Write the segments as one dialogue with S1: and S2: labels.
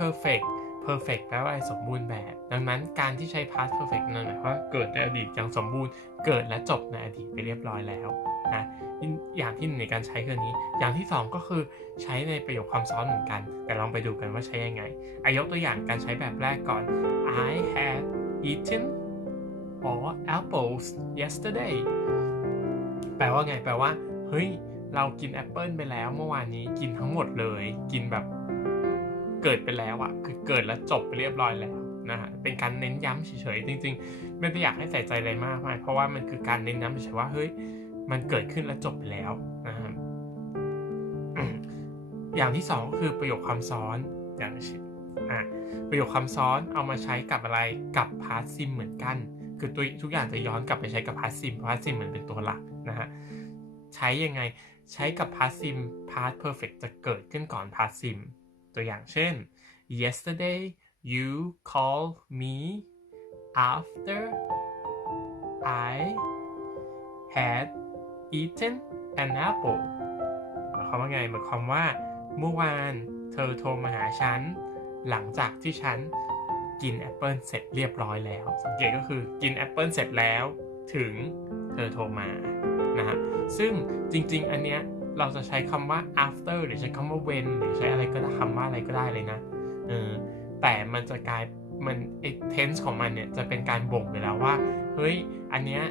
S1: perfect แปลว่าอะไรสมบูรณ์แบบ ดังนั้นการที่ใช้ past perfect นั่นหมายความว่าเกิดในอดีตอย่างสมบูรณ์ เกิดและจบในอดีตไปเรียบร้อยแล้วนะอย่างที่หนึ่งในการใช้คือนี้ อย่างที่สองก็คือใช้ในประโยคความซ้อนเหมือนกัน แต่ลองไปดูกันว่าใช้ยังไงอายกตัวอย่างการใช้แบบแรกก่อน I had eaten all apples yesterday แปลว่าไง แปลว่า เฮ้ย เรากินแอปเปิลไปแล้วเมื่อวานนี้ กินทั้งหมดเลย กินแบบ เกิดไปแล้วอะคือเกิดแล้วจบไปเรียบร้อยแล้วนะฮะเป็นการเน้นย้ำเฉยๆจริง ๆ ไม่ได้อยากให้ใส่ใจอะไรมากมายเพราะว่ามันคือการเน้นย้ำเฉยๆว่าเฮ้ยมันเกิดขึ้นแล้วจบไปแล้วนะฮะอย่างที่สองก็คือประโยคความซ้อนอย่างเช่นอะประโยคคำซ้อนเอามาใช้กับอะไรกับพาสซิมเหมือนกัน คือตัวทุกอย่างจะย้อนกลับไปใช้กับพาสซิมพาสซิมเหมือนเป็นตัวหลักนะฮะใช้ยังไงใช้กับพาสซิมพาสเพอร์เฟกจะเกิดขึ้นก่อนพาสซิม ตัวอย่างเช่น yesterday you called me after I had eaten an apple หมายความว่าไงหมายความว่า เมื่อวานเธอโทรมาหาฉัน หลังจากที่ฉันกินแอปเปิลเสร็จเรียบร้อยแล้ว สังเกตก็คือกินแอปเปิลเสร็จแล้ว ถึงเธอโทรมานะฮะซึ่งจริง ๆ อันเนี้ย เราจะใช้คำว่า after หรือใช้คำว่า when หรือใช้อะไรก็ได้คำว่าอะไรก็ได้เลยนะเออแต่มันจะกลายมันไอ้ tense ของมันเนี่ยจะเป็นการบ่งไปแล้วว่า เฮ้ย อันเนี้ย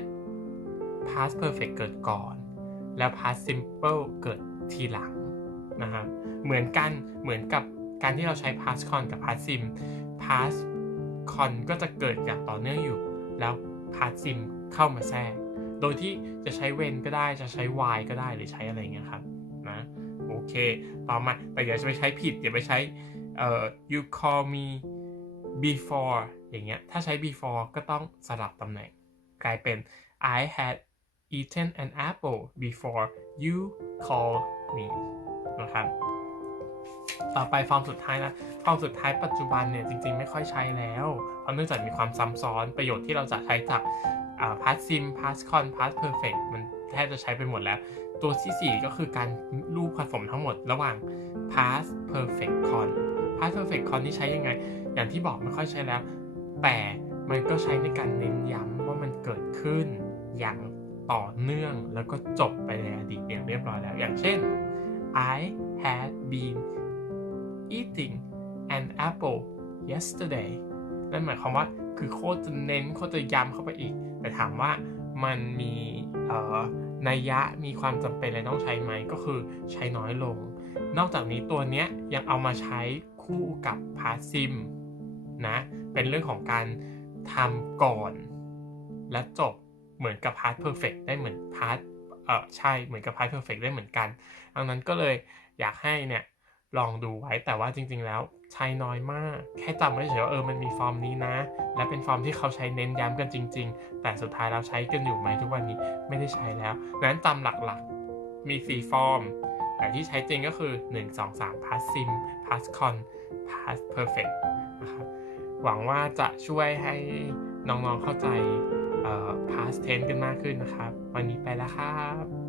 S1: past perfect เกิดก่อน แล้ว past simple เกิดทีหลังนะครับเหมือนกันเหมือนกับการที่เราใช้ past con กับ past sim past con ก็จะเกิดอย่างต่อเนื่องอยู่ แล้ว past sim เข้ามาแทรก โดยที่จะใช้ when ก็ได้จะใช้ y ก็ได้หรือใช้อะไรเงี้ยครับนะโอเค ต่อมาแต่อย่าไปใช้ผิดอย่าไปใช้เอ่อ you call me before อย่างเงี้ยถ้าใช้ before ก็ต้องสลับตำแหน่ง กลายเป็น I had eaten an apple before you call me นะครับต่อไปฟอร์มสุดท้ายนะ ฟอร์มสุดท้ายปัจจุบันเนี่ยจริงๆไม่ค่อยใช้แล้ว เพราะเนื่องจากมีความซ้ำซ้อนประโยชน์ที่เราจะใช้จาก past sim past con past perfect มันแทบจะใช้ไปหมดแล้ว ตัวที่ 4 ก็คือการรูปผสมทั้งหมดระหว่าง past perfect con past perfect con ที่ใช้ยังไง อย่างที่บอกไม่ค่อยใช้แล้ว แต่มันก็ใช้ในการเน้นย้ำว่ามันเกิดขึ้นอย่างต่อเนื่องแล้วก็จบไปในอดีตอย่างเรียบร้อยแล้ว อย่างเช่น I had been eating an apple yesterday นั่นหมายความว่า คือโคตรจะเน้นโคตรจะย้ำเข้าไปอีก แต่ถามว่ามันมีเอ่อนัยยะมีความจำเป็นอะไรต้องใช้ไหมก็คือใช้น้อยลง นอกจากนี้ตัวเนี้ยยังเอามาใช้คู่กับ past sim นะเป็นเรื่องของการทำก่อน และจบเหมือนกับ past perfect ได้เหมือน past เออใช่เหมือนกับ past perfect ได้เหมือนกันดังนั้นก็เลยอยากให้เนี่ย ลองดูไว้แต่ว่าจริง ๆ แล้วใช้น้อยมาก แค่จำไว้เฉยว่าเออมันมีฟอร์มนี้นะ และเป็นฟอร์มที่เขาใช้เน้นย้ำกันจริง ๆ แต่สุดท้ายเราใช้กันอยู่ไหมทุกวันนี้ไม่ได้ใช้แล้วดังนั้นจำหลักๆมี 4 ฟอร์ม แต่ที่ใช้จริงก็คือ 1 2 3 past sim past con past perfect นะครับหวังว่าจะช่วยให้น้องๆเข้าใจ past tense กันมากขึ้นนะครับ วันนี้ไปแล้วครับ